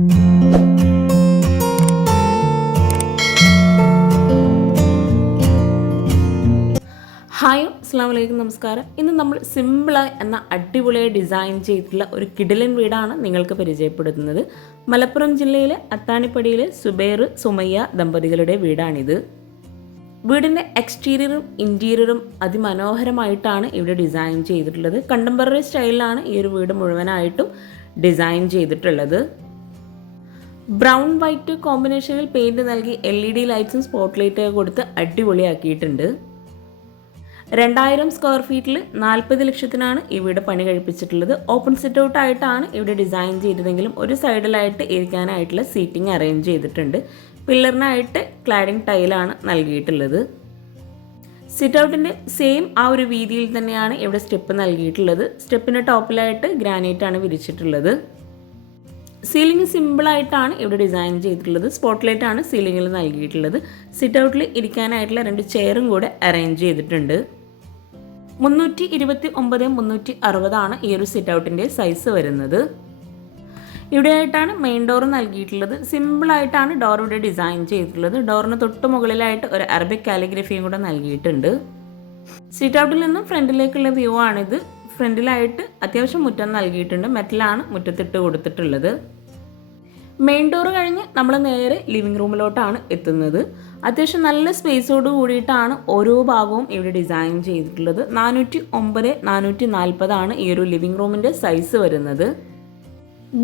Hi അസ്സലാമു അലൈക്കും, നമസ്കാരം. ഇന്ന് നമ്മൾ സിമ്പിളായി എന്ന അടിപൊളിയായി ഡിസൈൻ ചെയ്തിട്ടുള്ള ഒരു കിടിലൻ വീടാണ് നിങ്ങൾക്ക് പരിചയപ്പെടുത്തുന്നത്. മലപ്പുറം ജില്ലയിലെ അത്താണിപ്പടിയിലെ സുബൈർ സുമയ്യ ദമ്പതികളുടെ വീടാണിത്. വീടിൻ്റെ എക്സ്റ്റീരിയറും ഇൻറ്റീരിയറും അതിമനോഹരമായിട്ടാണ് ഇവിടെ ഡിസൈൻ ചെയ്തിട്ടുള്ളത്. കണ്ടംപററി സ്റ്റൈലിലാണ് ഈ ഒരു വീട് മുഴുവനായിട്ടും ഡിസൈൻ ചെയ്തിട്ടുള്ളത്. ബ്രൗൺ വൈറ്റ് കോമ്പിനേഷനിൽ പെയിൻറ് നൽകി LED ലൈറ്റ്സും സ്പോട്ട് ലൈറ്റൊക്കെ കൊടുത്ത് അടിപൊളിയാക്കിയിട്ടുണ്ട്. 2000 സ്ക്വയർ ഫീറ്റിൽ 40 ലക്ഷത്തിനാണ് ഈ വീട് പണി കഴിപ്പിച്ചിട്ടുള്ളത്. ഓപ്പൺ സിറ്റ് ഔട്ട് ആയിട്ടാണ് ഇവിടെ ഡിസൈൻ ചെയ്തതെങ്കിലും ഒരു സൈഡിലായിട്ട് ഇരിക്കാനായിട്ടുള്ള സീറ്റിംഗ് അറേഞ്ച് ചെയ്തിട്ടുണ്ട്. പില്ലറിനായിട്ട് ക്ലാഡിംഗ് ടൈലാണ് നൽകിയിട്ടുള്ളത്. സിറ്റ് ഔട്ടിൻ്റെ സെയിം ആ ഒരു വീതിയിൽ തന്നെയാണ് ഇവിടെ സ്റ്റെപ്പ് നൽകിയിട്ടുള്ളത്. സ്റ്റെപ്പിൻ്റെ ടോപ്പിലായിട്ട് ഗ്രാനൈറ്റ് ആണ് വിരിച്ചിട്ടുള്ളത്. സീലിംഗ് സിമ്പിളായിട്ടാണ് ഇവിടെ ഡിസൈൻ ചെയ്തിട്ടുള്ളത്. സ്പോട്ട് ലൈറ്റ് ആണ് സീലിംഗിൽ നൽകിയിട്ടുള്ളത്. സിറ്റ് ഔട്ടിൽ ഇരിക്കാനായിട്ടുള്ള 2 ചെയറും കൂടെ അറേഞ്ച് ചെയ്തിട്ടുണ്ട്. 329 360 ഈ ഒരു സിറ്റ് ഔട്ടിൻ്റെ സൈസ് വരുന്നത്. ഇവിടെയായിട്ടാണ് മെയിൻ ഡോർ നൽകിയിട്ടുള്ളത്. സിമ്പിളായിട്ടാണ് ഡോർ ഇവിടെ ഡിസൈൻ ചെയ്തിട്ടുള്ളത്. ഡോറിന് തൊട്ട് മുകളിലായിട്ട് ഒരു അറബിക് കാലിഗ്രഫിയും കൂടെ നൽകിയിട്ടുണ്ട്. സിറ്റ് ഔട്ടിൽ നിന്നും ഫ്രണ്ടിലേക്കുള്ള വ്യൂ ആണിത്. ഫ്രണ്ടിലായിട്ട് അത്യാവശ്യം മുറ്റം നൽകിയിട്ടുണ്ട്. മെറ്റലാണ് മുറ്റത്തിട്ട് കൊടുത്തിട്ടുള്ളത്. മെയിൻ ഡോർ കഴിഞ്ഞ് നമ്മൾ നേരെ ലിവിംഗ് റൂമിലോട്ടാണ് എത്തുന്നത്. അത്യാവശ്യം നല്ല സ്പേസോട് കൂടിയിട്ടാണ് ഓരോ ഭാഗവും ഇവിടെ ഡിസൈൻ ചെയ്തിട്ടുള്ളത്. 409 440 ഈ ഒരു ലിവിംഗ് റൂമിൻ്റെ സൈസ് വരുന്നത്.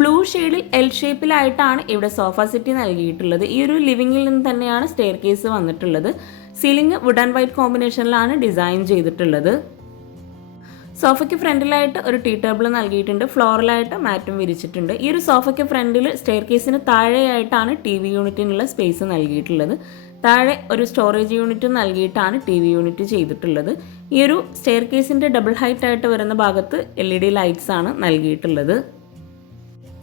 ബ്ലൂ ഷെയ്ഡിൽ L ഷേപ്പിലായിട്ടാണ് ഇവിടെ സോഫ സെറ്റ് നൽകിയിട്ടുള്ളത്. ഈ ഒരു ലിവിങ്ങിൽ നിന്ന് തന്നെയാണ് സ്റ്റെയർ കേസ് വന്നിട്ടുള്ളത്. സീലിംഗ് വുഡ് ആൻഡ് വൈറ്റ് കോമ്പിനേഷനിലാണ് ഡിസൈൻ ചെയ്തിട്ടുള്ളത്. സോഫയ്ക്ക് ഫ്രണ്ടിലായിട്ട് ഒരു ടീ ടേബിൾ നൽകിയിട്ടുണ്ട്. ഫ്ലോറിലായിട്ട് മാറ്റും വിരിച്ചിട്ടുണ്ട്. ഈ ഒരു സോഫയ്ക്ക് ഫ്രണ്ടിൽ സ്റ്റെയർ കേസിന് താഴെയായിട്ടാണ് TV യൂണിറ്റിനുള്ള സ്പേസ് നൽകിയിട്ടുള്ളത്. താഴെ ഒരു സ്റ്റോറേജ് യൂണിറ്റ് നൽകിയിട്ടാണ് TV യൂണിറ്റ് ചെയ്തിട്ടുള്ളത്. ഈ ഒരു സ്റ്റെയർ കേസിൻ്റെ ഡബിൾ ഹൈറ്റ് ആയിട്ട് വരുന്ന ഭാഗത്ത് LED ലൈറ്റ്സ് ആണ് നൽകിയിട്ടുള്ളത്.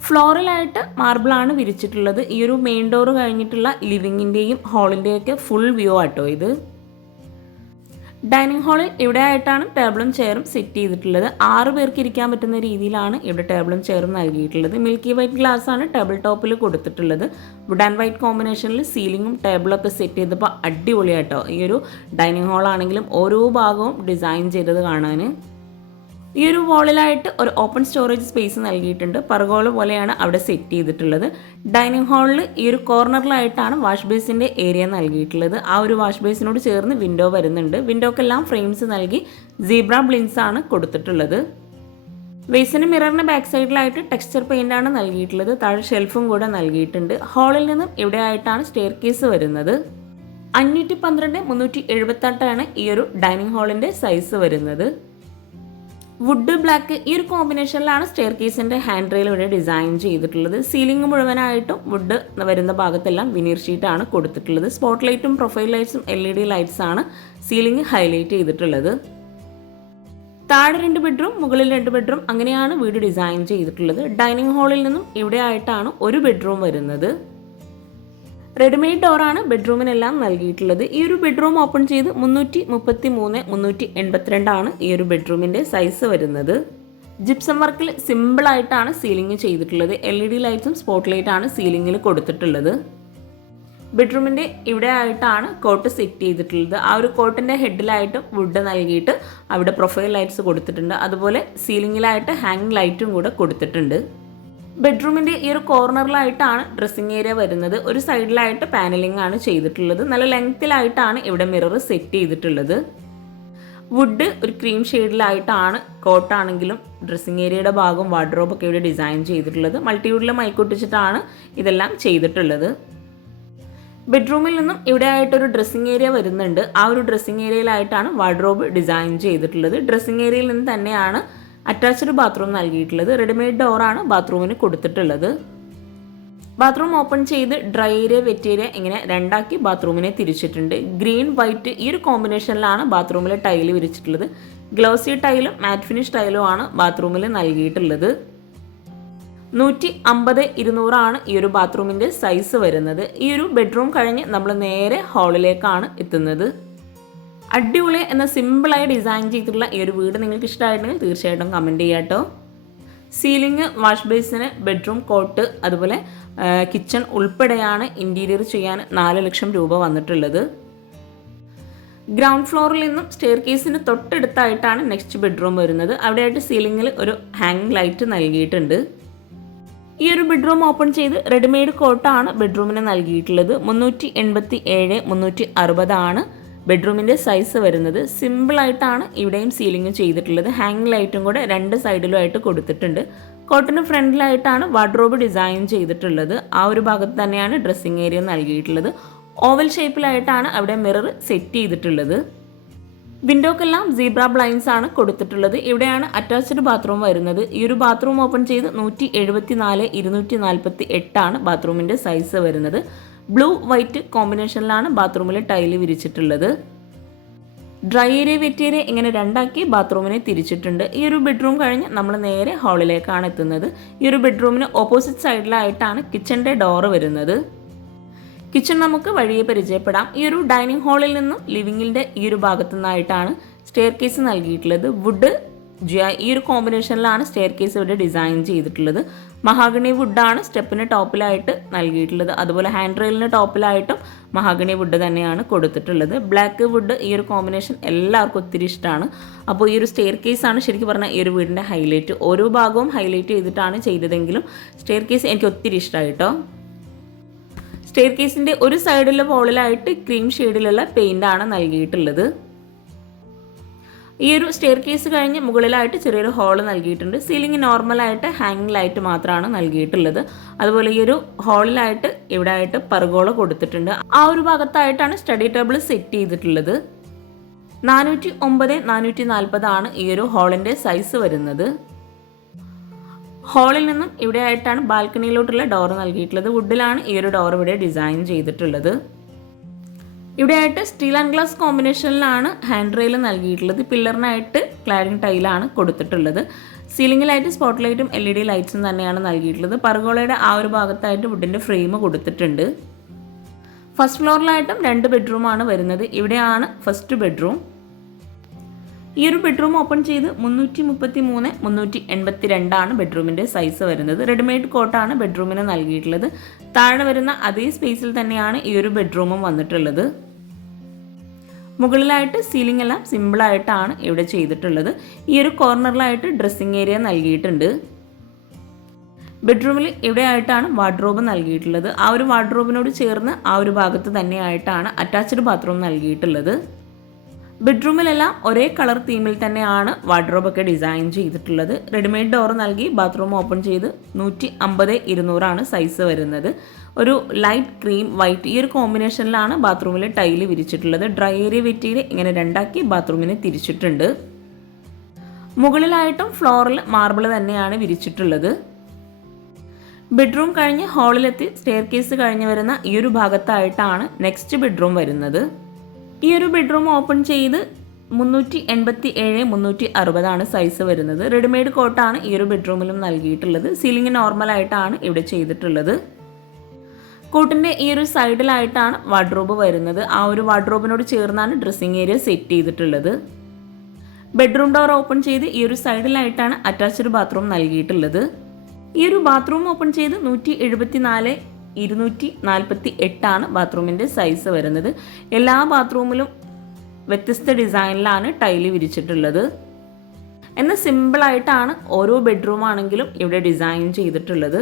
ഫ്ലോറിലായിട്ട് മാർബിളാണ് വിരിച്ചിട്ടുള്ളത്. ഈ ഒരു മെയിൻ ഡോർ കഴിഞ്ഞിട്ടുള്ള ലിവിങ്ങിൻ്റെയും ഹാളിൻ്റെയൊക്കെ ഫുൾ വ്യൂ ആട്ടോ ഇത്. ഡൈനിങ് ഹാളിൽ ഇവിടെ ആയിട്ടാണ് ടേബിളും ചെയറും സെറ്റ് ചെയ്തിട്ടുള്ളത്. 6 പേർക്ക് ഇരിക്കാൻ പറ്റുന്ന രീതിയിലാണ് ഇവിടെ ടേബിളും ചെയറും നൽകിയിട്ടുള്ളത്. മിൽക്കി വൈറ്റ് ഗ്ലാസ് ആണ് ടേബിൾ ടോപ്പിൽ കൊടുത്തിട്ടുള്ളത്. വുഡ് ആൻഡ് വൈറ്റ് കോമ്പിനേഷനിൽ സീലിങ്ങും ടേബിളൊക്കെ സെറ്റ് ചെയ്തപ്പോൾ അടിപൊളിയായിട്ടോ. ഈ ഒരു ഡൈനിങ് ഹാളാണെങ്കിലും ഓരോ ഭാഗവും ഡിസൈൻ ചെയ്തത് കാണാൻ. ഈ ഒരു വാളിലായിട്ട് ഒരു ഓപ്പൺ സ്റ്റോറേജ് സ്പേസ് നൽകിയിട്ടുണ്ട്. പർഗോള പോലെയാണ് അവിടെ സെറ്റ് ചെയ്തിട്ടുള്ളത്. ഡൈനിങ് ഹാളിൽ ഈ ഒരു കോർണറിലായിട്ടാണ് വാഷ് ബേസിൻ്റെ ഏരിയ നൽകിയിട്ടുള്ളത്. ആ ഒരു വാഷ് ബേസിനോട് ചേർന്ന് വിൻഡോ വരുന്നുണ്ട്. വിൻഡോക്കെല്ലാം ഫ്രെയിംസ് നൽകി സീബ്ര ബ്ലിൻസ് ആണ് കൊടുത്തിട്ടുള്ളത്. വേസിന് മിററിന് ബാക്ക് സൈഡിലായിട്ട് ടെക്സ്ചർ പെയിൻ്റ് ആണ് നൽകിയിട്ടുള്ളത്. താഴെ ഷെൽഫും കൂടെ നൽകിയിട്ടുണ്ട്. ഹാളിൽ നിന്നും ഇവിടെ ആയിട്ടാണ് സ്റ്റെയർ കേസ് വരുന്നത്. 512 378 ഈ ഒരു ഡൈനിങ് ഹാളിൻ്റെ സൈസ് വരുന്നത്. വുഡ് ബ്ലാക്ക് ഈ ഒരു കോമ്പിനേഷനിലാണ് സ്റ്റെയർ കേസിൻ്റെ ഹാൻഡ് റെയിൽ ഇവിടെ ഡിസൈൻ ചെയ്തിട്ടുള്ളത്. സീലിംഗ് മുഴുവനായിട്ടും വുഡ് വരുന്ന ഭാഗത്തെല്ലാം വിനീർ ഷീറ്റാണ് കൊടുത്തിട്ടുള്ളത്. സ്പോട്ട് ലൈറ്റും പ്രൊഫൈൽ ലൈറ്റ്സും LED ലൈറ്റ്സ് ആണ് സീലിംഗ് ഹൈലൈറ്റ് ചെയ്തിട്ടുള്ളത്. താഴെ 2 ബെഡ്റൂം, മുകളിൽ 2 ബെഡ്റൂം, അങ്ങനെയാണ് വീട് ഡിസൈൻ ചെയ്തിട്ടുള്ളത്. ഡൈനിങ് ഹാളിൽ നിന്നും ഇവിടെ ആയിട്ടാണ് ഒരു ബെഡ്റൂം വരുന്നത്. റെഡിമെയ്ഡ് ഡോറാണ് ബെഡ്റൂമിനെല്ലാം നൽകിയിട്ടുള്ളത്. ഈ ഒരു ബെഡ്റൂം ഓപ്പൺ ചെയ്ത് 333 382 ഈ ഒരു ബെഡ്റൂമിൻ്റെ സൈസ് വരുന്നത്. ജിപ്സം വർക്കിൽ സിമ്പിളായിട്ടാണ് സീലിംഗ് ചെയ്തിട്ടുള്ളത്. LED ലൈറ്റ്സും സ്പോട്ട് ലൈറ്റാണ് സീലിംഗിൽ കൊടുത്തിട്ടുള്ളത്. ബെഡ്റൂമിൻ്റെ ഇവിടെ ആയിട്ടാണ് കോട്ട് സെറ്റ് ചെയ്തിട്ടുള്ളത്. ആ ഒരു കോട്ടിൻ്റെ ഹെഡിലായിട്ട് വുഡ് നൽകിയിട്ട് അവിടെ പ്രൊഫൈൽ ലൈറ്റ്സ് കൊടുത്തിട്ടുണ്ട്. അതുപോലെ സീലിംഗിലായിട്ട് ഹാങ്ങിങ് ലൈറ്റും കൂടെ കൊടുത്തിട്ടുണ്ട്. ബെഡ്റൂമിൻ്റെ ഈ ഒരു കോർണറിലായിട്ടാണ് ഡ്രസ്സിംഗ് ഏരിയ വരുന്നത്. ഒരു സൈഡിലായിട്ട് പാനലിംഗ് ആണ് ചെയ്തിട്ടുള്ളത്. നല്ല ലെങ്ത്തിലായിട്ടാണ് ഇവിടെ മിറർ സെറ്റ് ചെയ്തിട്ടുള്ളത്. വുഡ് ഒരു ക്രീം ഷെയ്ഡിലായിട്ടാണ് കോട്ടാണെങ്കിലും ഡ്രസ്സിംഗ് ഏരിയയുടെ ഭാഗം വാർഡ്രോബൊക്കെ ഇവിടെ ഡിസൈൻ ചെയ്തിട്ടുള്ളത്. മൾട്ടിവുഡിൽ മൈക്കൊട്ടിച്ചിട്ടാണ് ഇതെല്ലാം ചെയ്തിട്ടുള്ളത്. ബെഡ്റൂമിൽ നിന്നും ഇവിടെ ആയിട്ടൊരു ഡ്രസ്സിംഗ് ഏരിയ വരുന്നുണ്ട്. ആ ഒരു ഡ്രസ്സിംഗ് ഏരിയയിലായിട്ടാണ് വാർഡ്രോബ് ഡിസൈൻ ചെയ്തിട്ടുള്ളത്. ഡ്രസ്സിംഗ് ഏരിയയിൽ നിന്ന് തന്നെയാണ് അറ്റാച്ച്ഡ് ബാത്റൂം നൽകിയിട്ടുള്ളത്. റെഡിമെയ്ഡ് ഡോറാണ് ബാത്റൂമിന് കൊടുത്തിട്ടുള്ളത്. ബാത്റൂം ഓപ്പൺ ചെയ്ത് ഡ്രൈ ഏരിയ വെറ്റ് ഏരിയ ഇങ്ങനെ 2 ആക്കി ബാത്റൂമിനെ തിരിച്ചിട്ടുണ്ട്. ഗ്രീൻ വൈറ്റ് ഈ ഒരു കോമ്പിനേഷനിലാണ് ബാത്റൂമിൽ ടൈല് വിരിച്ചിട്ടുള്ളത്. ഗ്ലോസി ടൈലും മാറ്റ് ഫിനിഷ് ടൈലും ആണ് ബാത്റൂമിൽ നൽകിയിട്ടുള്ളത്. 150 200 ഈ ഒരു ബാത്റൂമിൻ്റെ സൈസ് വരുന്നത്. ഈ ഒരു ബെഡ്റൂം കഴിഞ്ഞ് നമ്മൾ നേരെ ഹാളിലേക്കാണ് എത്തുന്നത്. അടിപൊളി എന്ന സിമ്പിളായി ഡിസൈൻ ചെയ്തിട്ടുള്ള ഈ ഒരു വീട് നിങ്ങൾക്ക് ഇഷ്ടമായിട്ടുണ്ടെങ്കിൽ തീർച്ചയായിട്ടും കമൻറ്റ് ചെയ്യാം കേട്ടോ. സീലിംഗ്, വാഷ് ബേസിന്, ബെഡ്റൂം കോട്ട്, അതുപോലെ കിച്ചൺ ഉൾപ്പെടെയാണ് ഇൻറ്റീരിയർ ചെയ്യാൻ 4 ലക്ഷം രൂപ വന്നിട്ടുള്ളത്. ഗ്രൗണ്ട് ഫ്ലോറിൽ നിന്നും സ്റ്റെയർ കേസിന് തൊട്ടടുത്തായിട്ടാണ് നെക്സ്റ്റ് ബെഡ്റൂം വരുന്നത്. അവിടെയായിട്ട് സീലിംഗിൽ ഒരു ഹാങ്ങിങ് ലൈറ്റ് നൽകിയിട്ടുണ്ട്. ഈ ഒരു ബെഡ്റൂം ഓപ്പൺ ചെയ്ത് റെഡിമെയ്ഡ് കോട്ടാണ് ബെഡ്റൂമിന് നൽകിയിട്ടുള്ളത്. 387 360 ആണ് ബെഡ്റൂമിൻ്റെ സൈസ് വരുന്നത്. സിമ്പിളായിട്ടാണ് ഇവിടെയും സീലിംഗ് ചെയ്തിട്ടുള്ളത്. ഹാങ്ങിങ് ലൈറ്റും കൂടെ 2 സൈഡിലുമായിട്ട് കൊടുത്തിട്ടുണ്ട്. കോട്ടിന് ഫ്രണ്ടിലായിട്ടാണ് വാർഡ്രോബ് ഡിസൈൻ ചെയ്തിട്ടുള്ളത്. ആ ഒരു ഭാഗത്ത് തന്നെയാണ് ഡ്രസ്സിങ് ഏരിയ നൽകിയിട്ടുള്ളത്. ഓവൽ ഷേപ്പിലായിട്ടാണ് അവിടെ മിറർ സെറ്റ് ചെയ്തിട്ടുള്ളത്. വിൻഡോക്കെല്ലാം സീബ്ര ബ്ലൈൻഡ്സ് ആണ് കൊടുത്തിട്ടുള്ളത്. ഇവിടെയാണ് അറ്റാച്ച്ഡ് ബാത്റൂം വരുന്നത്. ഈ ഒരു ബാത്റൂം ഓപ്പൺ ചെയ്ത് 174 248 ആണ് ബാത്റൂമിൻ്റെ സൈസ് വരുന്നത്. ബ്ലൂ വൈറ്റ് കോമ്പിനേഷനിലാണ് ബാത്റൂമിൽ ടൈല് വിരിച്ചിട്ടുള്ളത്. ഡ്രൈ ഏരിയ വെറ്റ് ഏരിയ ഇങ്ങനെ രണ്ടാക്കി ബാത്റൂമിനെ തിരിച്ചിട്ടുണ്ട്. ഈ ഒരു ബെഡ്റൂം കഴിഞ്ഞ് നമ്മൾ നേരെ ഹാളിലേക്കാണ് എത്തുന്നത്. ഈ ഒരു ബെഡ്റൂമിന് ഓപ്പോസിറ്റ് സൈഡിലായിട്ടാണ് കിച്ചൻ്റെ ഡോറ് വരുന്നത്. കിച്ചൺ നമുക്ക് വഴിയെ പരിചയപ്പെടാം. ഈ ഒരു ഡൈനിങ് ഹാളിൽ നിന്നും ലിവിങ്ങിൻ്റെ ഈ ഒരു ഭാഗത്തു നിന്നായിട്ടാണ് സ്റ്റെയർ കേസ് നൽകിയിട്ടുള്ളത്. വുഡ് ഈ ഒരു കോമ്പിനേഷനിലാണ് സ്റ്റെയർ കേസ് ഇവിടെ ഡിസൈൻ ചെയ്തിട്ടുള്ളത്. മഹാഗണി വുഡാണ് സ്റ്റെപ്പിന് ടോപ്പിലായിട്ട് നൽകിയിട്ടുള്ളത്. അതുപോലെ ഹാൻഡ് റെയിലിന് ടോപ്പിലായിട്ടും മഹാഗണി വുഡ് തന്നെയാണ് കൊടുത്തിട്ടുള്ളത്. ബ്ലാക്ക് വുഡ് ഈ ഒരു കോമ്പിനേഷൻ എല്ലാവർക്കും ഒത്തിരി ഇഷ്ടമാണ്. അപ്പോൾ ഈ ഒരു സ്റ്റെയർ കേസാണ് ശരിക്കും പറഞ്ഞാൽ ഈ ഒരു വീടിൻ്റെ ഹൈലൈറ്റ്. ഓരോ ഭാഗവും ഹൈലൈറ്റ് ചെയ്തിട്ടാണ് ചെയ്തതെങ്കിലും സ്റ്റെയർ കേസ് എനിക്ക് ഒത്തിരി ഇഷ്ടമായിട്ടോ. സ്റ്റെയർ കേസിൻ്റെ ഒരു സൈഡിലെ വോളിലായിട്ട് ക്രീം ഷെയ്ഡിലുള്ള പെയിൻ്റാണ് നൽകിയിട്ടുള്ളത്. ഈ ഒരു സ്റ്റെയർ കേസ് കഴിഞ്ഞ് മുകളിലായിട്ട് ചെറിയൊരു ഹോള് നൽകിയിട്ടുണ്ട്. സീലിംഗ് നോർമലായിട്ട് ഹാങ്ങിങ് ലൈറ്റ് മാത്രമാണ് നൽകിയിട്ടുള്ളത്. അതുപോലെ ഈ ഒരു ഹോളിലായിട്ട് ഇവിടെ ആയിട്ട് പർഗോള കൊടുത്തിട്ടുണ്ട്. ആ ഒരു ഭാഗത്തായിട്ടാണ് സ്റ്റഡി ടേബിൾ സെറ്റ് ചെയ്തിട്ടുള്ളത്. 409 440 ആണ് ഈ ഒരു ഹോളിൻ്റെ സൈസ് വരുന്നത്. ഹാളിൽ നിന്നും ഇവിടെ ആയിട്ടാണ് ബാൽക്കണിയിലോട്ടുള്ള ഡോർ നൽകിയിട്ടുള്ളത്. വുഡിലാണ് ഈ ഒരു ഡോർ ഇവിടെ ഡിസൈൻ ചെയ്തിട്ടുള്ളത്. ഇവിടെയായിട്ട് സ്റ്റീൽ ആൻഡ് ഗ്ലാസ് കോമ്പിനേഷനിലാണ് ഹാൻഡ് റെയിൽ നൽകിയിട്ടുള്ളത്. പില്ലറിനായിട്ട് ക്ലാഡിംഗ് ടൈലാണ് കൊടുത്തിട്ടുള്ളത്. സീലിംഗിലായിട്ട് സ്പോട്ട് ലൈറ്റും LED ലൈറ്റ്സും തന്നെയാണ് നൽകിയിട്ടുള്ളത്. പർഗോളയുടെ ആ ഒരു ഭാഗത്തായിട്ട് വുഡിൻ്റെ ഫ്രെയിം കൊടുത്തിട്ടുണ്ട്. ഫസ്റ്റ് ഫ്ലോറിലായിട്ടും 2 ബെഡ്റൂമാണ് വരുന്നത്. ഇവിടെയാണ് ഫസ്റ്റ് ബെഡ്റൂം. ഈ ഒരു ബെഡ്റൂം ഓപ്പൺ ചെയ്ത് 333 382 ആണ് ബെഡ്റൂമിൻ്റെ സൈസ് വരുന്നത്. റെഡിമെയ്ഡ് കോട്ടാണ് ബെഡ്റൂമിന് നൽകിയിട്ടുള്ളത്. താഴെ വരുന്ന അതേ സ്പേസിൽ തന്നെയാണ് ഈ ഒരു ബെഡ്റൂമും വന്നിട്ടുള്ളത്. മുകളിലായിട്ട് സീലിംഗ് എല്ലാം സിമ്പിളായിട്ടാണ് ഇവിടെ ചെയ്തിട്ടുള്ളത്. ഈ ഒരു കോർണറിലായിട്ട് ഡ്രസ്സിങ് ഏരിയ നൽകിയിട്ടുണ്ട്. ബെഡ്റൂമിൽ ഇവിടെ ആയിട്ടാണ് വാർഡ്രോബ് നൽകിയിട്ടുള്ളത്. ആ ഒരു വാർഡ്രോബിനോട് ചേർന്ന് ആ ഒരു ഭാഗത്ത് തന്നെയായിട്ടാണ് അറ്റാച്ച്ഡ് ബാത്റൂം നൽകിയിട്ടുള്ളത്. ബെഡ്റൂമിലെല്ലാം ഒരേ കളർ തീമിൽ തന്നെയാണ് വാർഡ്രോബൊക്കെ ഡിസൈൻ ചെയ്തിട്ടുള്ളത്. റെഡിമെയ്ഡ് ഡോർ നൽകി ബാത്റൂം ഓപ്പൺ ചെയ്ത് 150 200 ആണ് സൈസ് വരുന്നത്. ഒരു ലൈറ്റ് ക്രീം വൈറ്റ് ഈ ഒരു കോമ്പിനേഷനിലാണ് ബാത്റൂമിൽ ടൈല് വിരിച്ചിട്ടുള്ളത്. ഡ്രൈ ഏരിയ വെറ്റ് ഏരിയ ഇങ്ങനെ രണ്ടാക്കി ബാത്റൂമിനെ തിരിച്ചിട്ടുണ്ട്. മുകളിലായിട്ടും ഫ്ലോറിൽ മാർബിൾ തന്നെയാണ് വിരിച്ചിട്ടുള്ളത്. ബെഡ്റൂം കഴിഞ്ഞ് ഹാളിലെത്തി സ്റ്റെയർ കേസ് കഴിഞ്ഞ് വരുന്ന ഈ ഒരു ഭാഗത്തായിട്ടാണ് നെക്സ്റ്റ് ബെഡ്റൂം വരുന്നത്. ഈ ഒരു ബെഡ്റൂം ഓപ്പൺ ചെയ്ത് 387 360 ആണ് സൈസ് വരുന്നത്. റെഡിമെയ്ഡ് കോട്ടാണ് ഈ ഒരു ബെഡ്റൂമിലും നൽകിയിട്ടുള്ളത്. സീലിംഗ് നോർമലായിട്ടാണ് ഇവിടെ ചെയ്തിട്ടുള്ളത്. കോട്ടിൻ്റെ ഈ ഒരു സൈഡിലായിട്ടാണ് വാർഡ്രോബ് വരുന്നത്. ആ ഒരു വാർഡ്രോബിനോട് ചേർന്നാണ് ഡ്രസ്സിങ് ഏരിയ സെറ്റ് ചെയ്തിട്ടുള്ളത്. ബെഡ്റൂം ഡോർ ഓപ്പൺ ചെയ്ത് ഈ ഒരു സൈഡിലായിട്ടാണ് അറ്റാച്ച്ഡ് ബാത്റൂം നൽകിയിട്ടുള്ളത്. ഈ ഒരു ബാത്റൂം ഓപ്പൺ ചെയ്ത് 174 248 ആണ് ബാത്റൂമിൻ്റെ സൈസ് വരുന്നത്. എല്ലാ ബാത്റൂമിലും വ്യത്യസ്ത ഡിസൈനിലാണ് ടൈല് വിരിച്ചിട്ടുള്ളത്. എന്നാൽ സിമ്പിളായിട്ടാണ് ഓരോ ബെഡ്റൂം ആണെങ്കിലും ഇവിടെ ഡിസൈൻ ചെയ്തിട്ടുള്ളത്.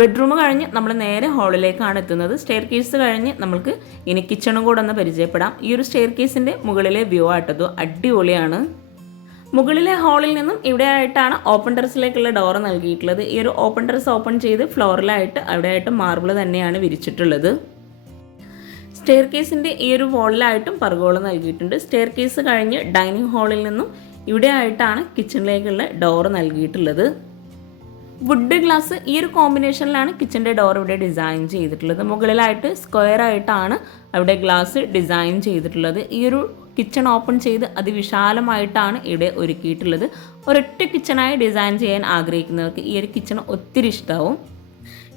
ബെഡ്റൂം കഴിഞ്ഞ് നമ്മൾ നേരെ ഹാളിലേക്കാണ് എത്തുന്നത്. സ്റ്റെയർ കേസ് കഴിഞ്ഞ് നമുക്ക് ഇനി കിച്ചണും കൂടെ ഒന്ന് പരിചയപ്പെടാം. ഈ ഒരു സ്റ്റെയർ കേസിൻ്റെ മുകളിലെ വ്യൂ ആയിട്ടതോ അടിപൊളിയാണ്. മുകളിലെ ഹാളിൽ നിന്നും ഇവിടെ ആയിട്ടാണ് ഓപ്പൺ ടെറസിലേക്കുള്ള ഡോർ നൽകിയിട്ടുള്ളത്. ഈ ഒരു ഓപ്പൺ ടെറസ് ഓപ്പൺ ചെയ്ത് ഫ്ലോറിലായിട്ട് അവിടെയായിട്ട് മാർബിൾ തന്നെയാണ് വിരിച്ചിട്ടുള്ളത്. സ്റ്റെയർ കേസിൻ്റെ ഈ ഒരു വോളിലായിട്ടും പർഗോള നൽകിയിട്ടുണ്ട്. സ്റ്റെയർ കേസ് കഴിഞ്ഞ് ഡൈനിങ് ഹാളിൽ നിന്നും ഇവിടെ ആയിട്ടാണ് കിച്ചണിലേക്കുള്ള ഡോർ നൽകിയിട്ടുള്ളത്. വുഡ് ഗ്ലാസ് ഈ ഒരു കോമ്പിനേഷനിലാണ് കിച്ചൻ്റെ ഡോർ ഇവിടെ ഡിസൈൻ ചെയ്തിട്ടുള്ളത്. മുകളിലായിട്ട് സ്ക്വയർ ആയിട്ടാണ് അവിടെ ഗ്ലാസ് ഡിസൈൻ ചെയ്തിട്ടുള്ളത്. ഈ ഒരു കിച്ചൺ ഓപ്പൺ ചെയ്ത് അതിവിശാലമായിട്ടാണ് ഇവിടെ ഒരുക്കിയിട്ടുള്ളത്. ഒരൊറ്റ കിച്ചണായി ഡിസൈൻ ചെയ്യാൻ ആഗ്രഹിക്കുന്നവർക്ക് ഈ ഒരു കിച്ചൺ ഒത്തിരി ഇഷ്ടമാവും.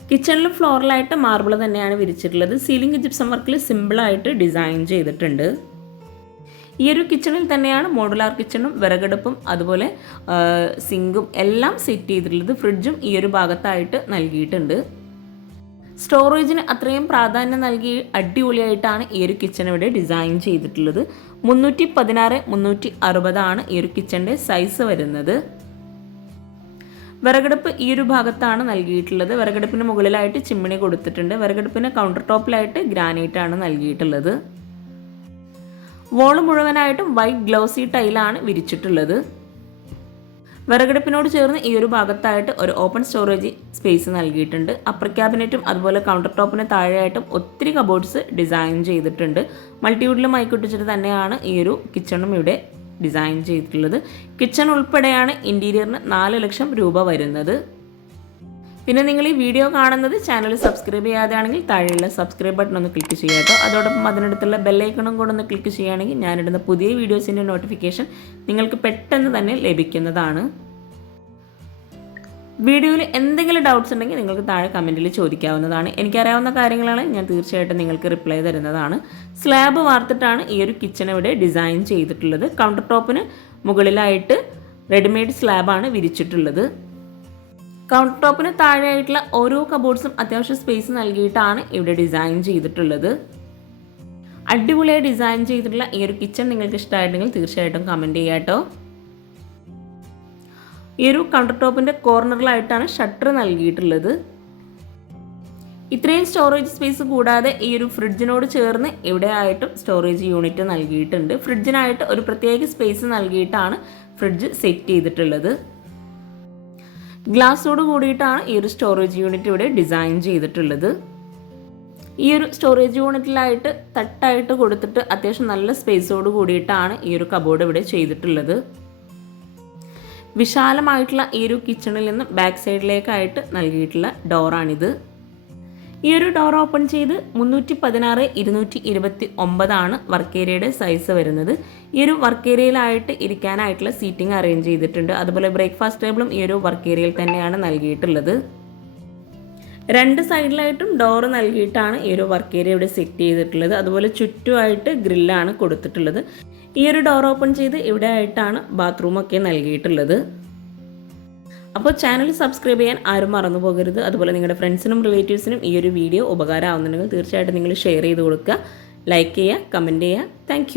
കിച്ചണിലും ഫ്ലോറിലായിട്ട് മാർബിൾ തന്നെയാണ് വിരിച്ചിട്ടുള്ളത്. സീലിംഗ് ജിപ്സം വർക്കിൽ സിമ്പിളായിട്ട് ഡിസൈൻ ചെയ്തിട്ടുണ്ട്. ഈ ഒരു കിച്ചണിൽ തന്നെയാണ് മോഡുലാർ കിച്ചണും വിറകടുപ്പും അതുപോലെ സിങ്കും എല്ലാം സെറ്റ് ചെയ്തിട്ടുള്ളത്. ഫ്രിഡ്ജും ഈ ഒരു ഭാഗത്തായിട്ട് നൽകിയിട്ടുണ്ട്. സ്റ്റോറേജിന് അത്രയും പ്രാധാന്യം നൽകി അടിപൊളിയായിട്ടാണ് ഈ ഒരു കിച്ചൺ ഇവിടെ ഡിസൈൻ ചെയ്തിട്ടുള്ളത്. 316 360 ഈ ഒരു കിച്ചണിൻ്റെ സൈസ് വരുന്നത്. വിറകടുപ്പ് ഈ ഒരു ഭാഗത്താണ് നൽകിയിട്ടുള്ളത്. വിറകടുപ്പിന് മുകളിലായിട്ട് ചിമ്മിണി കൊടുത്തിട്ടുണ്ട്. വിറകടുപ്പിന് കൗണ്ടർ ടോപ്പിലായിട്ട് ഗ്രാനൈറ്റ് ആണ് നൽകിയിട്ടുള്ളത്. വോള് മുഴുവനായിട്ടും വൈറ്റ് ഗ്ലോസി ടൈലാണ് വിരിച്ചിട്ടുള്ളത്. വിറകടുപ്പിനോട് ചേർന്ന് ഈ ഒരു ഭാഗത്തായിട്ട് ഒരു ഓപ്പൺ സ്റ്റോറേജ് സ്പേസ് നൽകിയിട്ടുണ്ട്. അപ്പർ ക്യാബിനറ്റും അതുപോലെ കൗണ്ടർ ടോപ്പിന് താഴെയായിട്ടും ഒത്തിരി കബോർഡ്സ് ഡിസൈൻ ചെയ്തിട്ടുണ്ട്. മൾട്ടിവുഡിലും മൈക്കൊട്ടിച്ചിട്ട് തന്നെയാണ് ഈ ഒരു കിച്ചണും ഇവിടെ ഡിസൈൻ ചെയ്തിട്ടുള്ളത്. കിച്ചൺ ഉൾപ്പെടെയാണ് ഇൻറ്റീരിയറിന് 4 ലക്ഷം രൂപ വരുന്നത്. പിന്നെ നിങ്ങൾ ഈ വീഡിയോ കാണുന്നത് ചാനൽ സബ്സ്ക്രൈബ് ചെയ്യാതെയാണെങ്കിൽ താഴെയുള്ള സബ്സ്ക്രൈബ് ബട്ടൺ ഒന്ന് ക്ലിക്ക് ചെയ്യുക കേട്ടോ. അതോടൊപ്പം അതിനടുത്തുള്ള ബെല്ലൈക്കണും കൂടെ ഒന്ന് ക്ലിക്ക് ചെയ്യുകയാണെങ്കിൽ ഞാനിടുന്ന പുതിയ വീഡിയോസിൻ്റെ നോട്ടിഫിക്കേഷൻ നിങ്ങൾക്ക് പെട്ടെന്ന് തന്നെ ലഭിക്കുന്നതാണ്. വീഡിയോയിൽ എന്തെങ്കിലും ഡൗട്ട്സ് ഉണ്ടെങ്കിൽ നിങ്ങൾക്ക് താഴെ കമൻറ്റിൽ ചോദിക്കാവുന്നതാണ്. എനിക്കറിയാവുന്ന കാര്യങ്ങളാണ്, ഞാൻ തീർച്ചയായിട്ടും നിങ്ങൾക്ക് റിപ്ലൈ തരുന്നതാണ്. സ്ലാബ് വാർത്തിട്ടാണ് ഈ ഒരു കിച്ചൺ ഇവിടെ ഡിസൈൻ ചെയ്തിട്ടുള്ളത്. കൗണ്ടർ ടോപ്പിന് മുകളിലായിട്ട് റെഡിമെയ്ഡ് സ്ലാബാണ് വിരിച്ചിട്ടുള്ളത്. കൗണ്ടർ ടോപ്പിന് താഴെയായിട്ടുള്ള ഓരോ കബോർഡ്സും അത്യാവശ്യം സ്പേസ് നൽകിയിട്ടാണ് ഇവിടെ ഡിസൈൻ ചെയ്തിട്ടുള്ളത്. അടിപൊളിയായി ഡിസൈൻ ചെയ്തിട്ടുള്ള ഈ ഒരു കിച്ചൺ നിങ്ങൾക്ക് ഇഷ്ടമായിട്ടുണ്ടെങ്കിൽ തീർച്ചയായിട്ടും കമൻറ്റ് ചെയ്യുക കേട്ടോ. ഈ ഒരു കൗണ്ടർ ടോപ്പിൻ്റെ കോർണറിലായിട്ടാണ് ഷട്ടർ നൽകിയിട്ടുള്ളത്. ഇത്രയും സ്റ്റോറേജ് സ്പേസ് കൂടാതെ ഈ ഒരു ഫ്രിഡ്ജിനോട് ചേർന്ന് ഇവിടെയായിട്ടും സ്റ്റോറേജ് യൂണിറ്റ് നൽകിയിട്ടുണ്ട്. ഫ്രിഡ്ജിനായിട്ട് ഒരു പ്രത്യേക സ്പേസ് നൽകിയിട്ടാണ് ഫ്രിഡ്ജ് സെറ്റ് ചെയ്തിട്ടുള്ളത്. ഗ്ലാസോട് കൂടിയിട്ടാണ് ഈ ഒരു സ്റ്റോറേജ് യൂണിറ്റ് ഇവിടെ ഡിസൈൻ ചെയ്തിട്ടുള്ളത്. ഈ ഒരു സ്റ്റോറേജ് യൂണിറ്റിലായിട്ട് തട്ടായിട്ട് കൊടുത്തിട്ട് അത്യാവശ്യം നല്ല സ്പേസോട് കൂടിയിട്ടാണ് ഈ ഒരു കബോർഡ് ഇവിടെ ചെയ്തിട്ടുള്ളത്. വിശാലമായിട്ടുള്ള ഈ ഒരു കിച്ചണിൽ നിന്ന് ബാക്ക് സൈഡിലേക്കായിട്ട് നൽകിയിട്ടുള്ള ഡോറാണിത്. ഈ ഒരു ഡോർ ഓപ്പൺ ചെയ്ത് 316 229 വർക്ക് ഏരിയയുടെ സൈസ് വരുന്നത്. ഈ ഒരു വർക്ക് ഏരിയയിലായിട്ട് ഇരിക്കാനായിട്ടുള്ള സീറ്റിംഗ് അറേഞ്ച് ചെയ്തിട്ടുണ്ട്. അതുപോലെ ബ്രേക്ക്ഫാസ്റ്റ് ടേബിളും ഈ ഒരു വർക്ക് ഏരിയയിൽ തന്നെയാണ് നൽകിയിട്ടുള്ളത്. 2 സൈഡിലായിട്ടും ഡോർ നൽകിയിട്ടാണ് ഈ ഒരു വർക്ക് ഏരിയ ഇവിടെ സെറ്റ് ചെയ്തിട്ടുള്ളത്. അതുപോലെ ചുറ്റുമായിട്ട് ഗ്രില്ലാണ് കൊടുത്തിട്ടുള്ളത്. ഈ ഒരു ഡോർ ഓപ്പൺ ചെയ്ത് ഇവിടെ ആയിട്ടാണ് ബാത്റൂമൊക്കെ നൽകിയിട്ടുള്ളത്. അപ്പോൾ ചാനൽ സബ്സ്ക്രൈബ് ചെയ്യാൻ ആരും മറന്നു പോകരുത്. അതുപോലെ നിങ്ങളുടെ ഫ്രണ്ട്സിനും റിലേറ്റീവ്സിനും ഈ ഒരു വീഡിയോ ഉപകാരമാവുന്നുണ്ടെങ്കിൽ തീർച്ചയായിട്ടും നിങ്ങൾ ഷെയർ ചെയ്ത് കൊടുക്കുക, ലൈക്ക് ചെയ്യുക, കമൻറ്റ് ചെയ്യുക. താങ്ക്